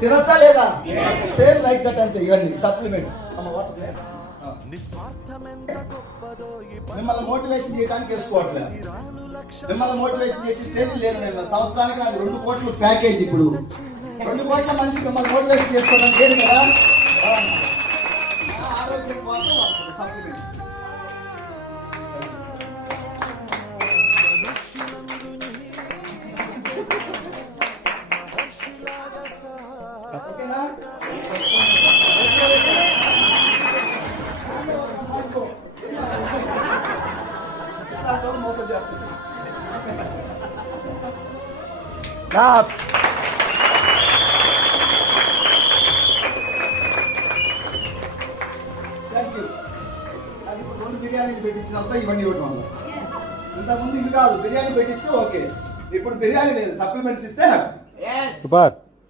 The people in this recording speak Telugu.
తినచ్చా లేదా? సేమ్ లైక్ దట్ అంతే. ఇవన్నీ సప్లిమెంట్. మిమ్మల్ని మోటివేషన్ చేయడానికి వేసుకోవట్లేదు. మిమ్మల్ని మోటివేషన్ చేసి స్టేజ్ లేదు. నేను సంవత్సరానికి నాకు 2 కోట్లు ప్యాకేజ్. ఇప్పుడు 2 కోట్ల మనిషి మిమ్మల్ని మోటివేషన్ చేసుకోవడానికి లేదు కదా. ఆరోగ్యం కోసం సప్లిమెంట్. ఓకేనా? మోసం చేస్తుంది. Thank you. అది ఇప్పుడు 2 బిర్యానీలు పెట్టించినంత ఇవన్నీ ఇవ్వడం వల్ల. ఇంతకుముందు ఇవి కాదు, బిర్యానీ పెట్టిస్తే ఓకే. ఇప్పుడు బిర్యానీ లేదు, సప్లిమెంట్స్ ఇస్తే సూపర్.